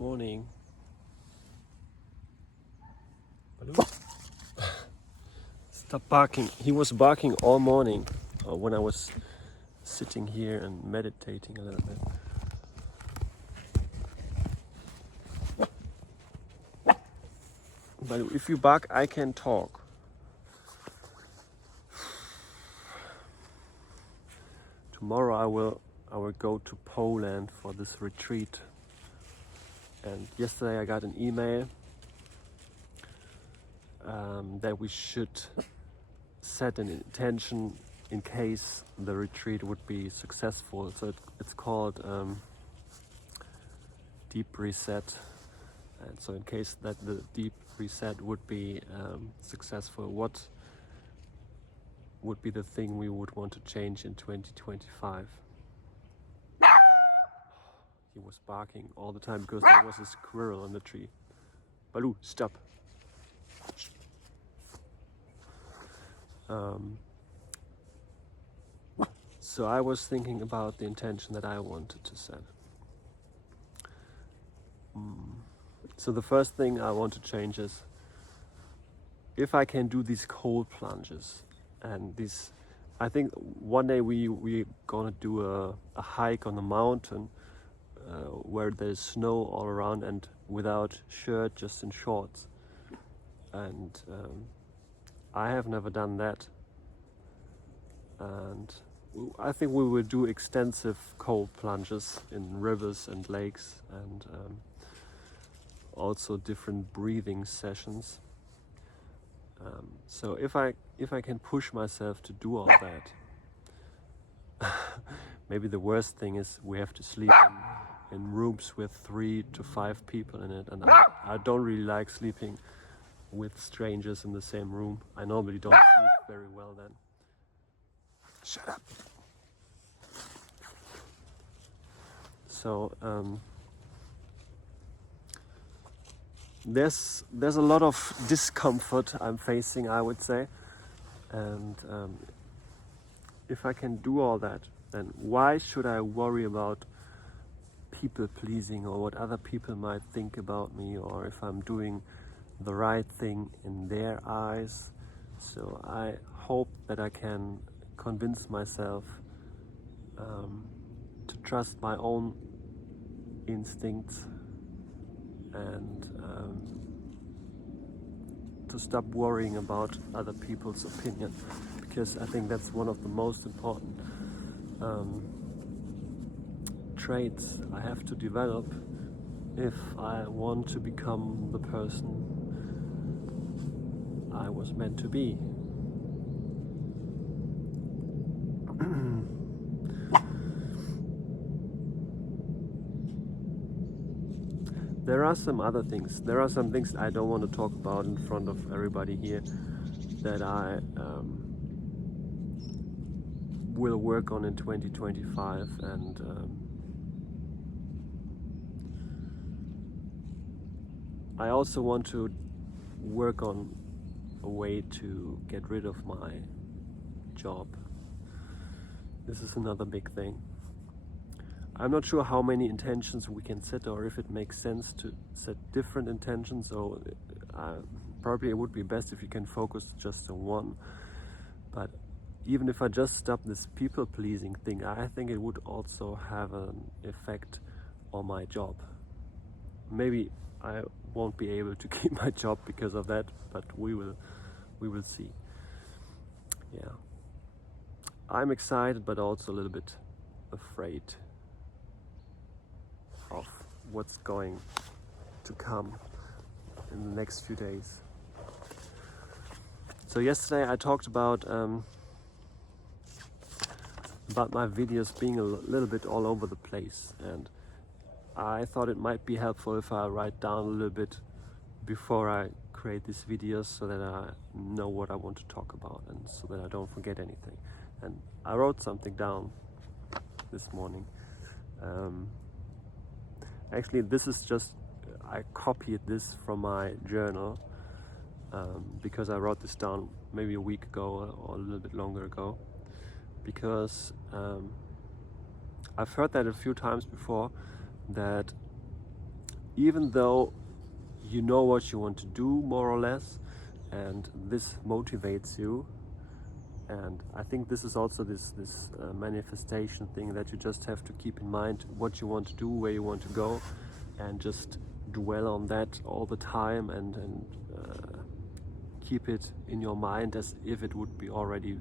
Morning. Stop barking. He was barking all morning when I was sitting here and meditating a little bit. But if you bark, I can talk. Tomorrow I will go to Poland for this retreat. And yesterday I got an email that we should set an intention in case the retreat would be successful. So it's called deep reset. And so in case that the deep reset would be successful, what would be the thing we would want to change in 2025? He was barking all the time because there was a squirrel on the tree. Baloo, stop. So I was thinking about the intention that I wanted to set. So the first thing I want to change is if I can do these cold plunges and these, I think one day we're gonna do a hike on the mountain where there's snow all around and without shirt, just in shorts. And I have never done that. And I think we will do extensive cold plunges in rivers and lakes and also different breathing sessions. So if I can push myself to do all that, maybe the worst thing is we have to sleep in rooms with 3 to 5 people in it, and I don't really like sleeping with strangers in the same room. I normally don't sleep very well then. Shut up. So there's a lot of discomfort I'm facing, I would say, and if I can do all that, then why should I worry about people pleasing or what other people might think about me, or if I'm doing the right thing in their eyes? So I hope that I can convince myself to trust my own instincts and to stop worrying about other people's opinion, because I think that's one of the most important traits I have to develop if I want to become the person I was meant to be. There are some other things. There are some things I don't want to talk about in front of everybody here that I will work on in 2025, and I also want to work on a way to get rid of my job. This is another big thing. I'm not sure how many intentions we can set, or if it makes sense to set different intentions. So probably it would be best if you can focus just on one. But even if I just stop this people-pleasing thing, I think it would also have an effect on my job. Maybe I won't be able to keep my job because of that, but we will see. Yeah, I'm excited, but also a little bit afraid of what's going to come in the next few days. So yesterday I talked about my videos being a little bit all over the place, and I thought it might be helpful if I write down a little bit before I create these videos, so that I know what I want to talk about and so that I don't forget anything. And I wrote something down this morning. Actually, this is just, I copied this from my journal because I wrote this down maybe a week ago or a little bit longer ago, because I've heard that a few times before, that even though you know what you want to do more or less, and this motivates you. And I think this is also this manifestation thing, that you just have to keep in mind what you want to do, where you want to go, and just dwell on that all the time, and keep it in your mind as if it would be already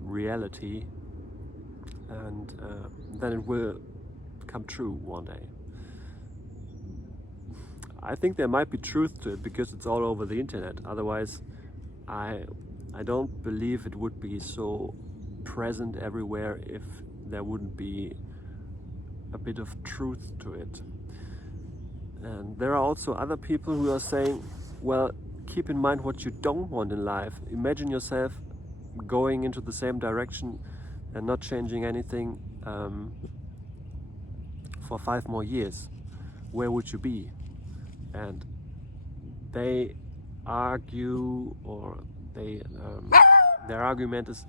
reality, and then it will come true one day. I think there might be truth to it because it's all over the internet. Otherwise, I don't believe it would be so present everywhere if there wouldn't be a bit of truth to it. And there are also other people who are saying, well, keep in mind what you don't want in life. Imagine yourself going into the same direction and not changing anything for 5 more years. Where would you be? And they argue, or their argument is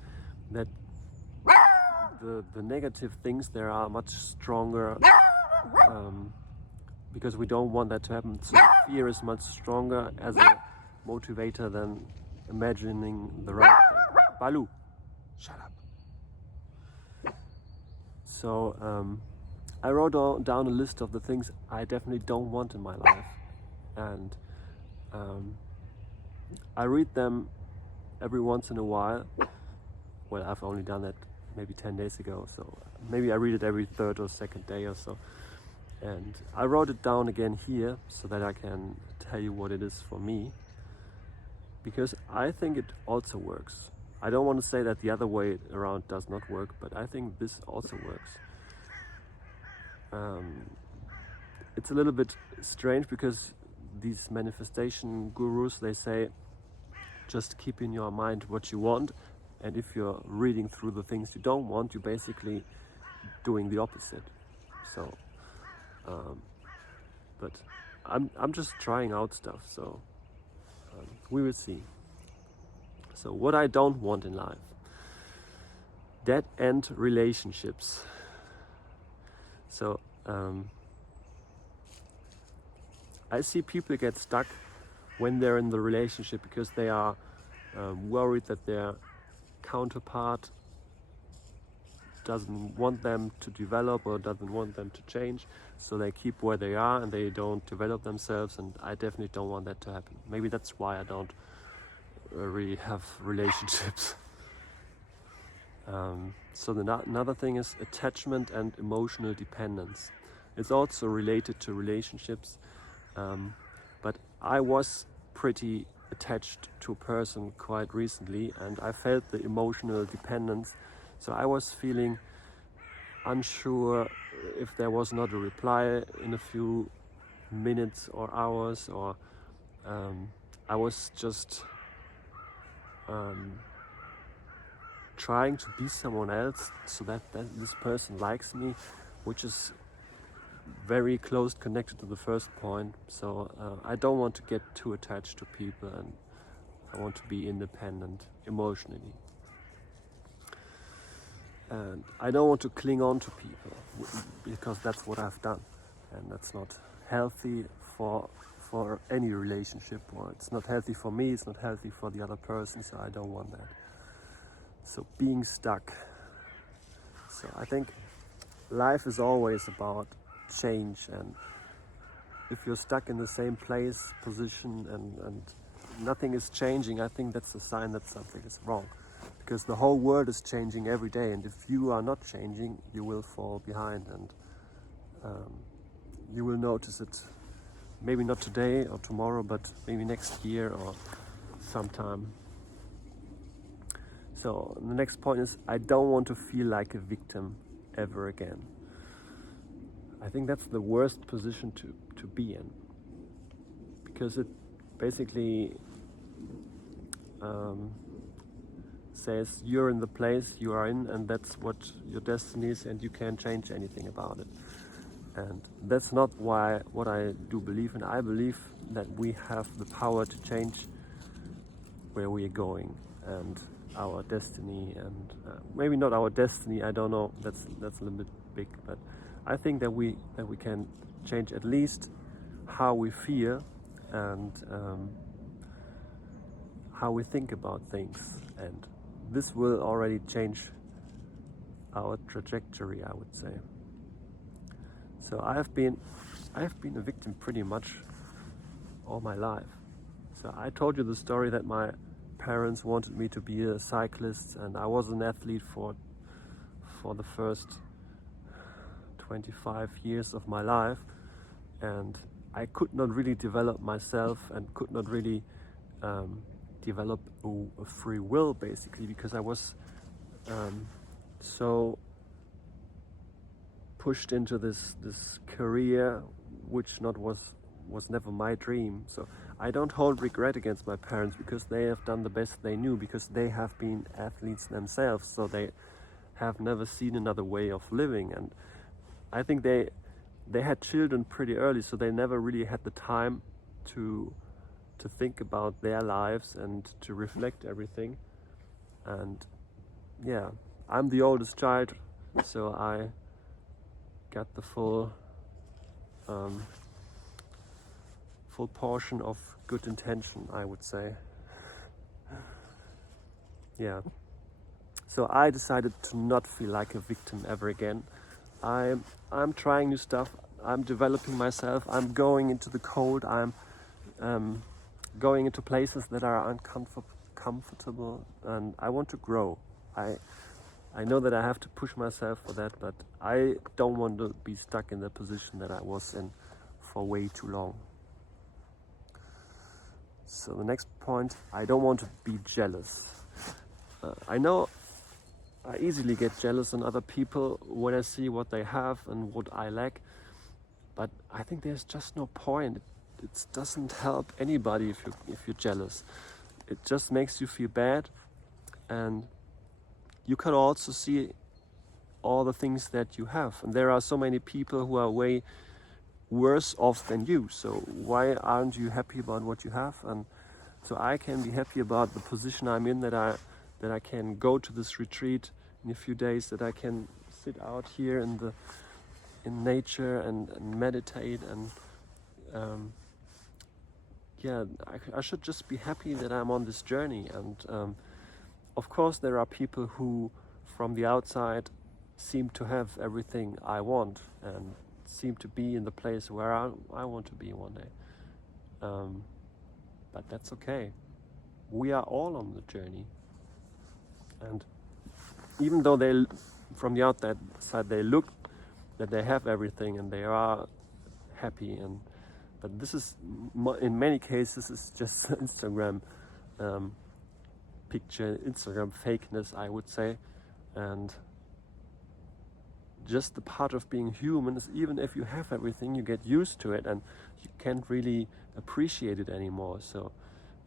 that the negative things there are much stronger, because we don't want that to happen. So fear is much stronger as a motivator than imagining the right thing. Balu, shut up. So I wrote down a list of the things I definitely don't want in my life, and I read them every once in a while. Well, I've only done that maybe 10 days ago, so maybe I read it every third or second day or so. And I wrote it down again here so that I can tell you what it is for me, because I think it also works. I don't want to say that the other way around does not work, but I think this also works. It's a little bit strange because these manifestation gurus, they say just keep in your mind what you want, and if you're reading through the things you don't want, you're basically doing the opposite. So but I'm just trying out stuff, so we will see. So what I don't want in life: dead-end relationships. So I see people get stuck when they're in the relationship because they are worried that their counterpart doesn't want them to develop or doesn't want them to change, so they keep where they are and they don't develop themselves, and I definitely don't want that to happen. Maybe that's why I don't really have relationships. So another thing is attachment and emotional dependence. It's also related to relationships, but I was pretty attached to a person quite recently, and I felt the emotional dependence. So I was feeling unsure if there was not a reply in a few minutes or hours, or I was just trying to be someone else so that this person likes me, which is very close connected to the first point. So I don't want to get too attached to people, and I want to be independent emotionally. And I don't want to cling on to people, because that's what I've done, and that's not healthy for any relationship, or it's not healthy for me, it's not healthy for the other person, so I don't want that. So being stuck. So I think life is always about change, and if you're stuck in the same place, position, and nothing is changing, I think that's a sign that something is wrong. Because the whole world is changing every day, and if you are not changing, you will fall behind, and you will notice it maybe not today or tomorrow, but maybe next year or sometime. So the next point is, I don't want to feel like a victim ever again. I think that's the worst position to be in, because it basically says you're in the place you are in, and that's what your destiny is, and you can't change anything about it. And that's not what I do believe in. I believe that we have the power to change where we are going and our destiny, and maybe not our destiny, I don't know, that's a little bit big, but I think that we can change at least how we feel and how we think about things, and this will already change our trajectory, I would say. So I have been a victim pretty much all my life. So I told you the story that my parents wanted me to be a cyclist, and I was an athlete for the first 25 years of my life, and I could not really develop myself and could not really develop a free will, basically, because I was so pushed into this career which was never my dream. So I don't hold regret against my parents, because they have done the best they knew, because they have been athletes themselves, so they have never seen another way of living. And I think they had children pretty early, so they never really had the time to think about their lives and to reflect everything. And yeah, I'm the oldest child, so I got the full portion of good intention, I would say. Yeah. So I decided to not feel like a victim ever again. I'm trying new stuff. I'm developing myself. I'm going into the cold. I'm going into places that are uncomfortable, and I want to grow. I know that I have to push myself for that, but I don't want to be stuck in the position that I was in for way too long. So the next point, I don't want to be jealous. I know I easily get jealous on other people when I see what they have and what I lack, but I think there's just no point. It doesn't help anybody if you're jealous. It just makes you feel bad, and you can also see all the things that you have. And there are so many people who are way worse off than you. So why aren't you happy about what you have? And so I can be happy about the position I'm in, that I can go to this retreat in a few days, that I can sit out here in nature and meditate, and I should just be happy that I'm on this journey. And of course there are people who from the outside seem to have everything I want and seem to be in the place where I want to be one day. But that's okay. We are all on the journey. And even though from the outside they look that they have everything and they are happy, but this is, in many cases, is just Instagram picture, Instagram fakeness, I would say. And just the part of being human is, even if you have everything, you get used to it and you can't really appreciate it anymore. So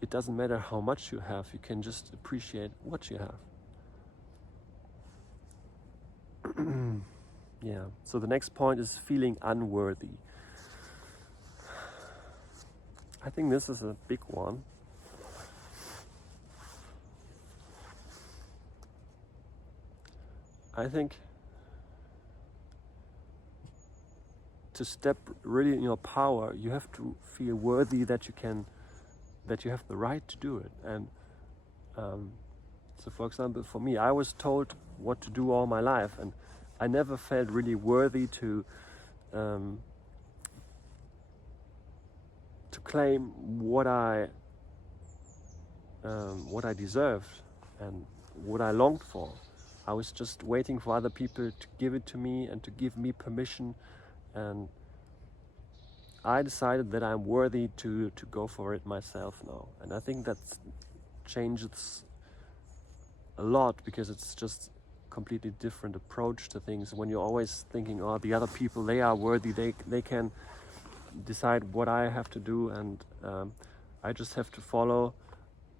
it doesn't matter how much you have, you can just appreciate what you have. Yeah, so the next point is feeling unworthy. I think this is a big one. I think to step really in your power, you have to feel worthy that you have the right to do it. And so for example, for me, I was told what to do all my life, and I never felt really worthy to claim what I deserved and what I longed for. I was just waiting for other people to give it to me and to give me permission, and I decided that I'm worthy to go for it myself now. And I think that changes a lot, because it's just completely different approach to things. When you're always thinking, oh, the other people, they are worthy, they can decide what I have to do, and I just have to follow.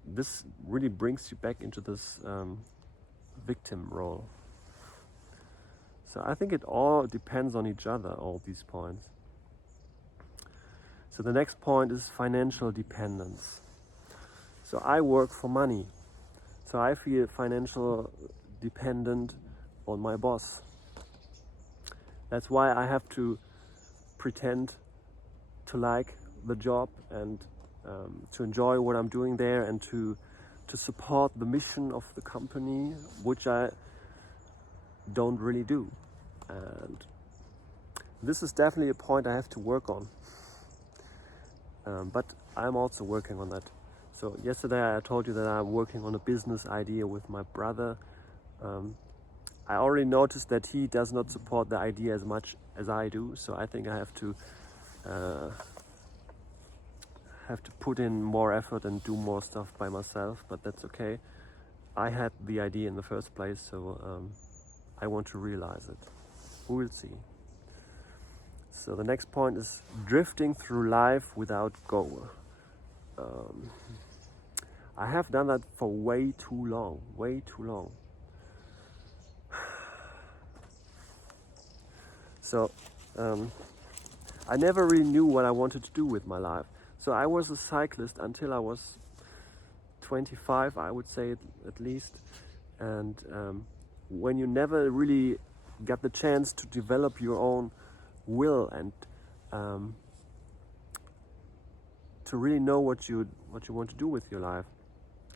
This really brings you back into this victim role. So I think it all depends on each other, all these points. So the next point is financial dependence. So I work for money. So I feel financial dependent on my boss. That's why I have to pretend to like the job and to enjoy what I'm doing there, and to support the mission of the company, which I don't really do. And this is definitely a point I have to work on. But I'm also working on that. So yesterday I told you that I'm working on a business idea with my brother. I already noticed that he does not support the idea as much as I do, so I think I have to put in more effort and do more stuff by myself, but that's okay. I had the idea in the first place, so I want to realize it. We will see. So the next point is drifting through life without goal. I have done that for way too long. So I never really knew what I wanted to do with my life. So I was a cyclist until I was 25, I would say at least. And when you never really got the chance to develop your own will and to really know what you want to do with your life.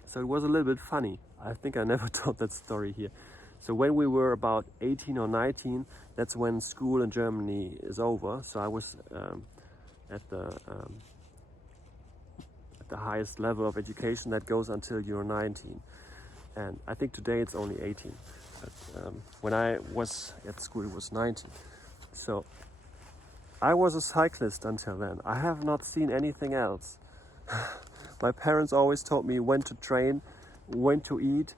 So it was a little bit funny. I think I never told that story here. So when we were about 18 or 19, that's when school in Germany is over. So I was at the highest level of education that goes until you're 19. And I think today it's only 18. But when I was at school, it was 19. So I was a cyclist until then. I have not seen anything else. My parents always told me when to train, when to eat,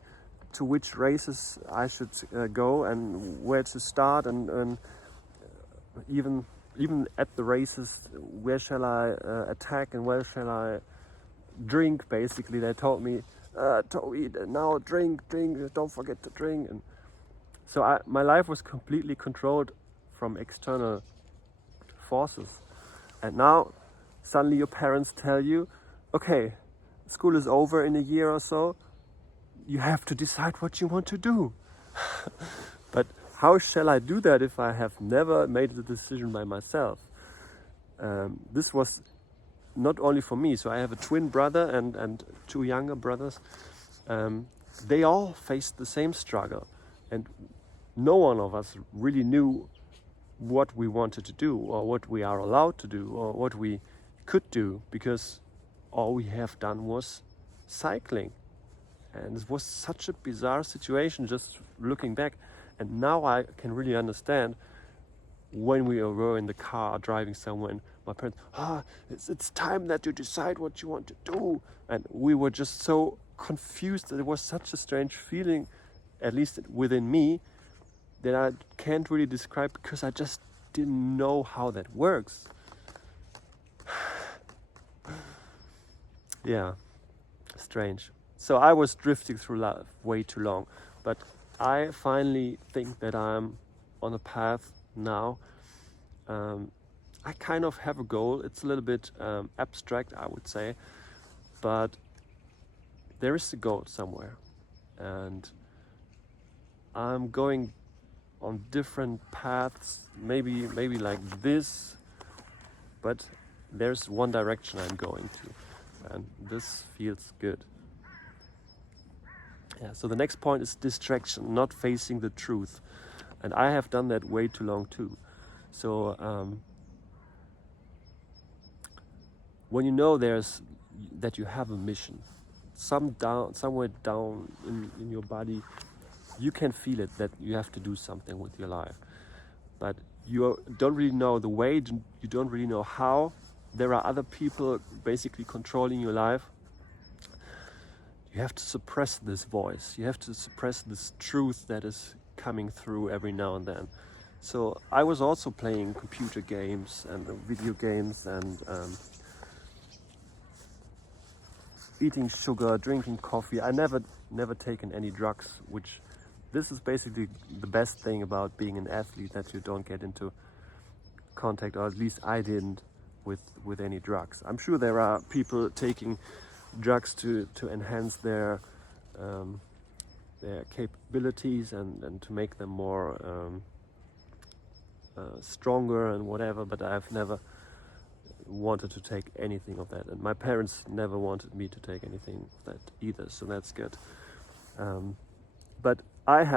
to which races I should go, and where to start, and even at the races, where shall I attack and where shall I drink. Basically, they told me, Toby, now drink, don't forget to drink. And so my life was completely controlled from external forces. And now suddenly your parents tell you, okay, school is over in a year or so, you have to decide what you want to do. But how shall I do that if I have never made the decision by myself? This was not only for me. So I have a twin brother and two younger brothers. They all faced the same struggle, and no one of us really knew what we wanted to do, or what we are allowed to do, or what we could do, because all we have done was cycling. And it was such a bizarre situation just looking back. And now I can really understand when we were in the car driving somewhere and my parents, it's time that you decide what you want to do. And we were just so confused that it was such a strange feeling, at least within me, that I can't really describe, because I just didn't know how that works. Yeah, strange. So I was drifting through life way too long, but I finally think that I'm on a path now. I kind of have a goal. It's a little bit abstract, I would say, but there is a goal somewhere, and I'm going on different paths, maybe like this, but there's one direction I'm going to, and this feels good. Yeah, so the next point is distraction, not facing the truth. And I have done that way too long too. So when you know that you have a mission, somewhere down in your body, you can feel it, that you have to do something with your life. But you don't really know the way, you don't really know how. There are other people basically controlling your life. You have to suppress this voice. You have to suppress this truth that is coming through every now and then. So I was also playing computer games and video games and eating sugar, drinking coffee. I never taken any drugs, which this is basically the best thing about being an athlete, that you don't get into contact, or at least I didn't, with any drugs. I'm sure there are people taking drugs to enhance their capabilities and to make them more stronger and whatever, but I've never wanted to take anything of that, and my parents never wanted me to take anything of that either, so that's good. But I have